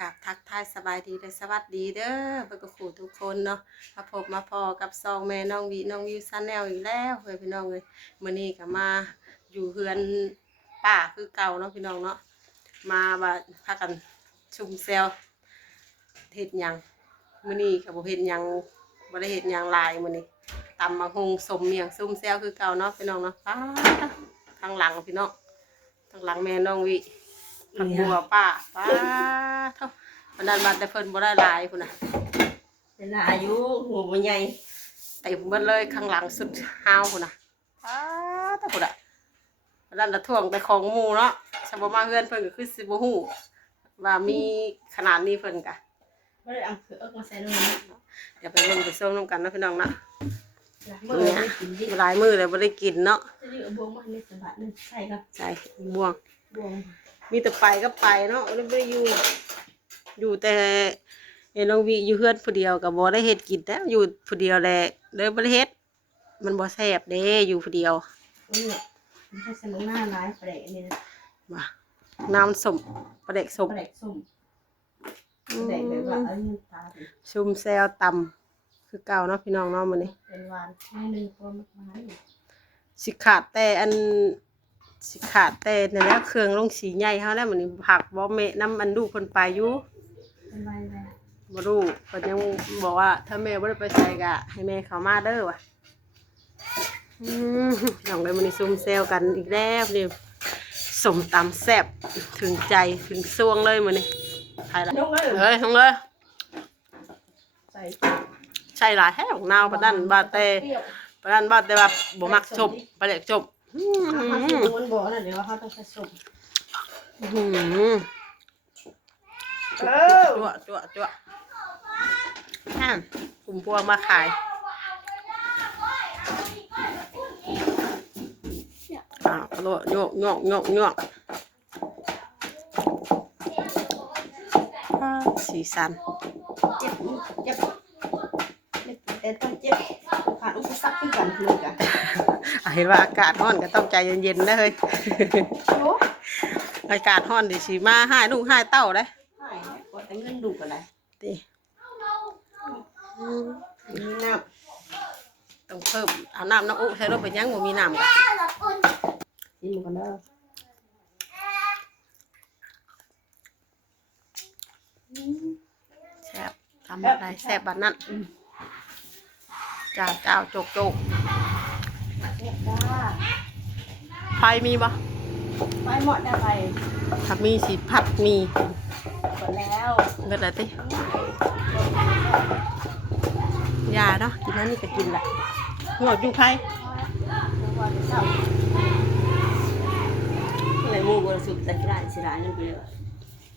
กับทักทายสบายดีและสวัสดีเด้อเพื่อนกับครูทุกคนเนาะมาพบมาพอกับซองแม่น้องวีน้องวิวซันแนลอีกแล้วเพื่อนพี่น้องเลยมื้อนี้ก็มาอยู่เฮือนป้าคือเก่าเนาะพี่น้องเนาะมาว่าพากันชุมเซลเฮ็ดหยังมื้อนี้ก็บ่เฮ็ดหยังบ่ได้เฮ็ดหยังลายมื้อนี้ตำมะฮงสมเมียงซุ่มแซวคือเก่าเนาะพี่น้องเนาะป้าทางหลังพี่น้องทางหลังแม่น้องวิ ผักบัวป้าป้าเท่าวันนั้นมาแต่เพิ่นบ่ได้หลายพุ่นน่ะเวลาอายุหัวมันใหญ่เต็มเบิดเลยข้างหลังสุดห้าวพุ่นน่ะป้าเท่าพุ่นน่ะวันนั้นละท่วงแต่ของหมู่เนาะชาวบ้านมาเฮือนเพิ่นก็คือสิบ่ฮู้ว่ามีขนาดนี้เพิ่นกะไม่ได้เอาเผือกมาใส่ลงนี้เดี๋ยวไปเบิ่งไปส้มนํกันเนาะพี่น้องเนาะเมื่อไม่กินดิหลายมื้อเลยบ่ได้กินเนาะจะได้เอาบวงมาในสบัดนึงใส่ครับใช่ม่วงบวง มีแต่ไปก็ไปเนาะไม่ได้อยู่ อยู่แต่เอ็นองวีอยู่เฮือนผู้เดียวก็บ่ได้เฮ็ดกินแล้วอยู่ผู้เดียวแหละเลยบ่ได้เฮ็ดมันบ่แซ่บเด้อยู่ผู้เดียวนี่มันใช้สมองหน้าร้ายแปลกนี่นะว่าน้ำส้มปลาเด็กส้มแปลกส้มแปลกแบบว่าเอาเงินตาถึงชุมแซวตำคือเก่าเนาะพี่น้องเนาะมื้อนี้เป็นวานแม่นึงตัวมันมาอยู่สิขาดแต่อัน สิขาดแต่นั่นแหละเครื่องลงสีใหญ่เฮาแล้วมื้อนี้ผักบ่แม่น้ำอันลูกเพิ่นไปอยู่เป็นไรเลยบ่รู้เพิ่นยังบอกว่า ถ้าแม่บ่ได้ไปใส่ก็ให้แม่เข้ามาเด้อว่ะอืมน้องเลยมื้อนี้ซุ่มแซวกันอีกแล้วนี่สมตำแซ่บถึงใจถึงซวงเลยมื้อนี้ใครล่ะน้องเอ้ยเฮ้ยน้องเลยใส่ใช่หลายแท้ของนาวปานนั้นบาดแต่เปรี้ยวปานนั้นบาดแต่ว่าบ่มักชมปลาเด็กชมอื้อ ถ้าหืเขาสูงมันบอกนะเดี๋ยวเขาต้องผสมหืมเออจั่วจั่วจั่วอะกลุ่มพวงมาขายอ่าวโลดโยกโยกโยกโยกอ่าสีสันเจ็บเจ็บเจ็บแต่ต้องเจ็บผ่านอุปสรรคขึ้นกันเลยกันอะ เห็นว่าอากาศร้อนก็ต้องใจเย็นๆนะเฮ้ยโอ้อากาศร้อนดิสิมาห้ายลูกห้ายเต้าได้ใช่กดแต่เงินดูกันเลยติอืมนี่น้ต้องเพิ่มเอาน้ำน้ำอุใช้รถไปยังบ่มีน้ำกะำนี่มันก็เด้อแซ่บทำอะไรแซ่บบัดนั้นจ้าเจ้าโจกโจก เนี่ยจ้าไฟมีบ่ไปหมดได้ไปถ้ามีสิผัดมีหมดแล้วเงินอะไรติยาเนาะกินนั้นนี่ก็กินแหละหัวอยู่ไผอะไรมูบริสุทธิ์แต่ที่ร้านสิร้านนั่นไปเลย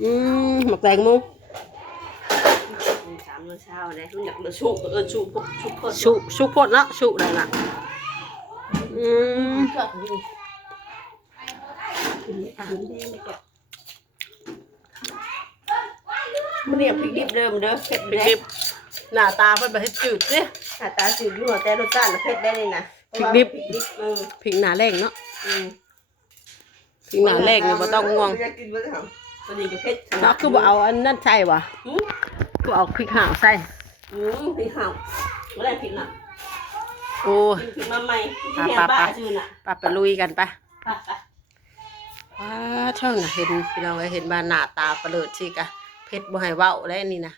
อืมหมกแตงโมสามโมงเช้าเลยมันอยากเดือดชุกเออชุกชุกเพิ่มชุชุโพดเนาะชุได้น่ะ อืมเกิดอยู่กินเนี่ยกินแดงเลยแกมันเรียกพริกดิบเดิมเด้อเผ็ดพริกแดดิงบหน้าตาเพิ่นบ่เฮ็ดจืดเด้หน้าตาจืดอยู่แต่รสชาติเผ็ดได้เลยนะพริกดิบพริกดิบเออพริกหน้าแรงเนาะอืมพริกหน้าแรงเนี่บ่ต้องง่วงกินบ่ได้ครับตัวนี้ก็เผ็ดขนาเนาะคือบ่เอาอันนั้นใช่วะอืมคือเอาพริกหาวใส่อืมพริกหาวไม่ได้พริกหน่ะ โอ้ยพริกมาใหม่พริกปะแห้งปะบ้าปะชื่อน่ะปะไปลุยกันปะปะปะว้าเท่าน่ะเห็นพี่น้องเอ้ยเห็นบาหน้าตาประเลิดสิกะเพชรบ่ให้เว้าได้นี่นะ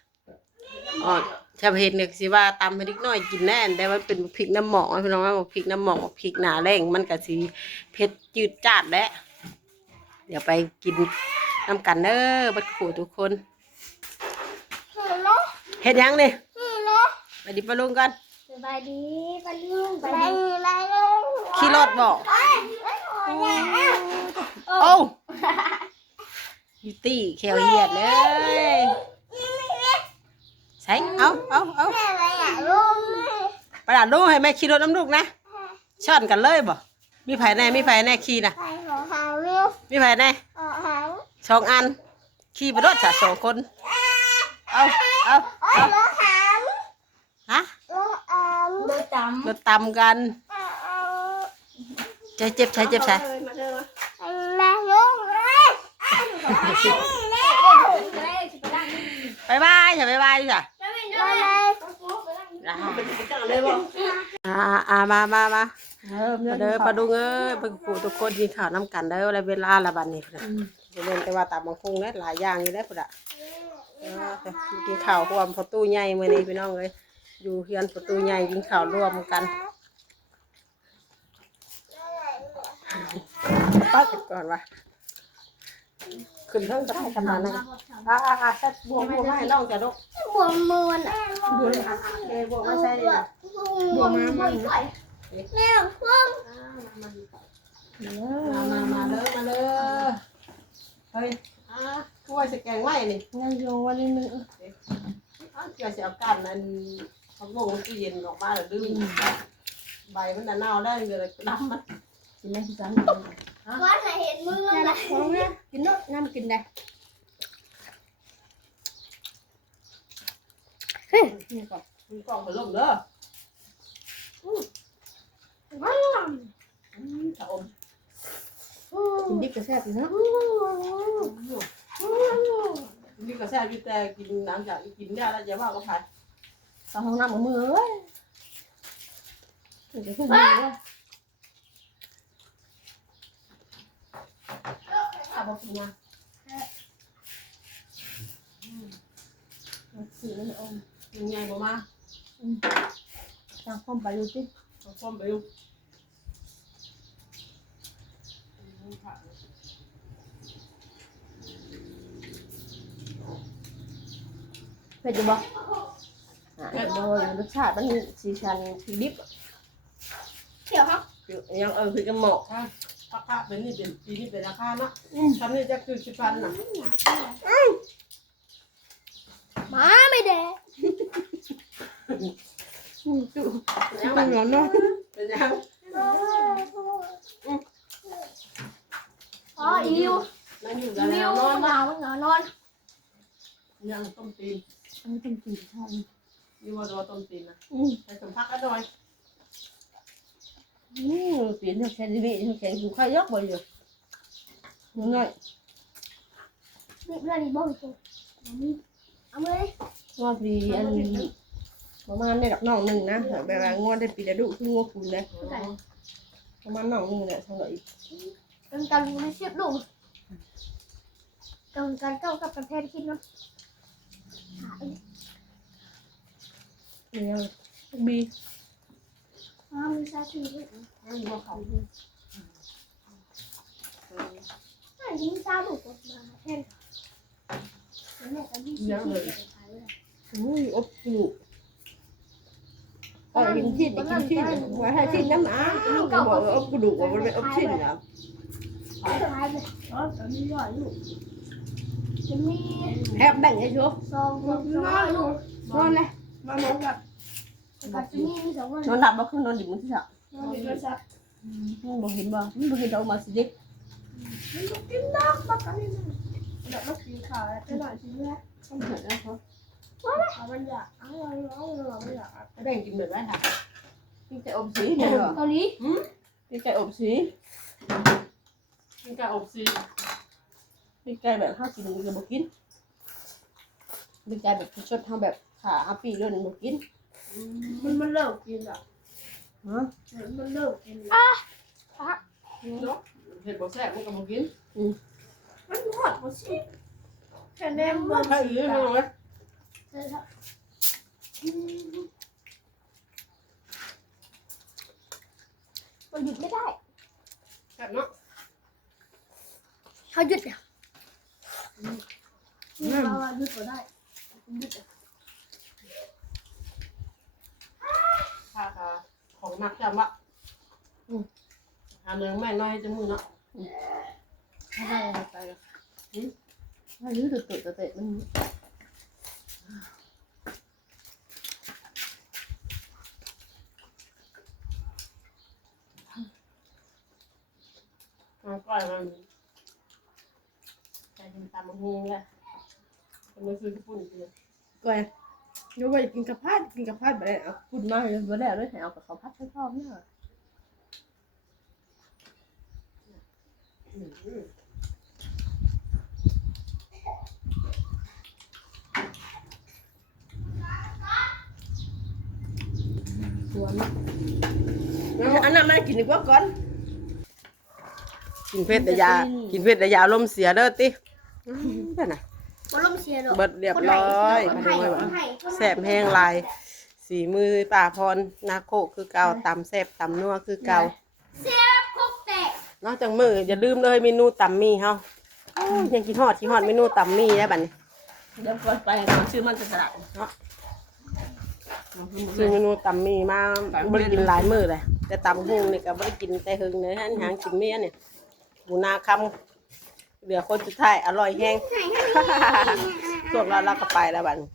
อ๋อถ้าเห็นเนี่ยสิว่าตำให้เด็กน้อยกินแน่แต่ว่าเป็นพริกน้ำหมอกนะพี่น้องว่าพริกน้ำหมอกพริกหน้าแรงมันก็สิเผ็ดจืดจ้านแหละเดี๋ยวไปกินน้ำกันเด้อบัดขู่ทุกคนเฮ็ดหยังนี่ไปดิปลาลุงกัน สบายดีปะลุงไปดีไปลุงขี่รถบ่โอ้ยโอ้ยูตี้แควเหียดเลยใส่เอาเอาเอาแม่ไปอะลุงประดาลูกให้แม่ขี่รถน้ำลูกนะช่อนกันเลยบ่มีไผแน่มีไผแน่ขี่นะไปขอหางลูกมีไผแน่ขอหางสองอันขี่ไปรถจ้ะสองคน เอาเอาโอ้ยเอา รถหาง ฮะ รถอ่าง รถจรถตำกันำใจเจ็บใจเจ็บใช่มาเด้อมาแม่ลุงเลยเบายบายจ้ะบายบายจ้ะไปเลยเป็นจังเลยบ่อ่าอ่ามามามาเออมาเด้อปลาดุงเอ้ยเพิ่งปู่ทุกคนกินข้าวน้ำกันเด้ออะไรเวลาละบัดนี้พุ่นน่ะบ่แม่นแต่ว่าตามบางคงเนี่ยหลายอย่างอยู่ได้อพุ่นน่ะเออแต่กินข้าวรวมประตูใหญ่มื้อนี้พี่น้องเอ้ย อยู่เฮือนประตูใหญ่กินข้าวรวมกันปัดก่อนว่าขึ้นเพิ่งก็ได้กันมานะอ่าอ่าๆๆซัดบวงบวงมาให้น้องจ้ะลูกบวมมือน่ะบวงอะโอเคบวงมาใส่นี่น่ะบวมมาบ้างแม่พ่อมามามาเลยมาเลยเฮ้ยอะกล้วยสแกงไว้นี่งานโยวันนี้นึงอ้าวเกี่ยวเสียกันนั่น ผักบุ้งตู้เย็นออกมาแล้วดื้อใบมันน่ะเน่าได้เลยดำมันกินได้ที่สามว่าจะเห็นมือได้น่ะละของเนี่ยกินเนาะน้ำกินได้เฮ้ยนี่ก่อนมีกล่องผลมเด้ออืมถ้าอมกินดิบก็แซ่บอยู่เนาะนี่ก็แซ่บอยู่แต่กินหลังจากกินยาแล้วจะว่าก็ผ่า นตอนห้องน้ำกับมือเอ้ยเดี๋ยวขึ้นมาเลยถ้าบอกกินนะสีมันอมยัง ไงบ่มาทางความไปอยู่สิเอาส้มไปอยู่เผ็ดอยู่บ่อ่าโดยรสชาติมันสีชันสีดิบเขียวครับยังเออคือกันหมกถ้าถ้าค่าเป็นนี่เป็นปีนี้เป็นราคาเนาะทำนี่จะคือสิบพันน่ะมาไม่แดงจุจุเป็นยังมันร้อนเนาะเป็นยังอ๋ออีวิวนั่งอยู่อีกันวิแล้ววนอนหนาวหนาวนอนยังต้มตีนอันนี้เป็นสีชั นนี่ว่าตัวต้มตีนนะอืมใส่สมพักก็หน่อยอืมเปลี่ยนจากแคนดิเดตแข่งอยู่ข้าวยกบ่อยู่น้อยนี่เพื่อนอีบ้องกูเอาเลยว่าปีอันประมาณในดับน้องหนึ่งนะแบบว่างวดได้ปีละดุคืองวดคุณนะประมาณน้องหนึ่งเนี่ยสำหรับอีกกันกันไม่เชียบลูกกันกันเก้ากับประเทศคิดเนาะ เนี่ยบีอ๋อมีซาชีด้วยนั่งอยู่เขาอ่ายิงซาลูกมาแทนแม่กันที่ชีวิตอุ้ยอบจุเออกินชิ้ นกินชิ้นไว้ให้ชิ้นน้ำหนาบอกว่าอบกระดูกว่ามันเป็นอบชิ้นนะท้ายเลยอ๋อตอนนี้ย่อยลูกจะมีแอบแบ่งให้ชัวซองซองน้อยลูกนอนเลยนอนนอนกับกับจะมีมีสองวันนอนหลับบ่คือนอนดิบมันที่สักนอนอยู่สักมึงบ่เห็นบ่มึงบ่เห็นเอามาสิดิกินน้ำมากันนี่นะเดี๋ยวมาสีขาวแล้วจะหน่อยสิเพื่อนต้องเห็นนะเขาเอามันอยากเอาเอาเอาเอามันอยากแบ่งกินเหมือนไรค่ะกินไก่อบสีเนี่ยเหรอเกาหลีกินไก่อบสีกินกาอบซีกินไก่แบบห้ากินมันก็บ่กินกินไก่แบบชดทำแบบ ขาอาปีเลื่อนบ่กินมันมันเลิกกินอะฮะมันเลิกกินอะเนาะเห็ดบดแซ่บมันก็มากินมันหดหมดสิแค่แนมเบิ้งใช่หรือไม่รู้ไหมมันหยุดไม่ได้แซ่บเนาะเขาหยุดอะเราหยุดก็ได้หยุดค่าคา ของหนักจำวะหาเนื้อแม่น้อยจะมือเนาะถ้าได้อะไรไปก็ถ้าลื้อตุ่ตุ่เตะมันมันก้อยมันใส่กินตามมะฮุงเลยเป็นมือซื้อที่ปุ่นเลยก่อน ดี๋ยวไปกินกับพัดกินกับพัดไปได้เอาคุณมาเลยไปแด้ด้วยแถวกับเขาพัดชอบเนี่ยอันนั้นมากินดีกว่าก่อน กินเพชรแต่ยา กินเพชรแต่ยาลมเสียเด้อตินั่นนะ บอลมเชียร์หรอเบิดเรียบร้อยคนไทยคนไทยแซ่บแห้งลาย สีมือป่าพรนาโคคือเก่าตำแซ่บตำนัวคือเก่าเสียบคุกแตกนอกจากมืออย่าลืมเลยเมนูตำมีเฮาอ้าวยังกินฮอดกินฮอดเมนูตำมีได้บัดนี้เดี๋ยวก่อนไปก่อนชื่อมันจะสลัดเนาะซื้อเมนูตำมีมาบ่ได้กินหลายมื้อเลยแต่ตำหุงนี่ก็บ่ได้กินแต่หึงเลยหันหางกินเมียเนี่ยหูนาคำ เหลือคนสุดท้ายอร่อยแห้งไหนให้พวกเราเราก็ไปแล้วบัดนี้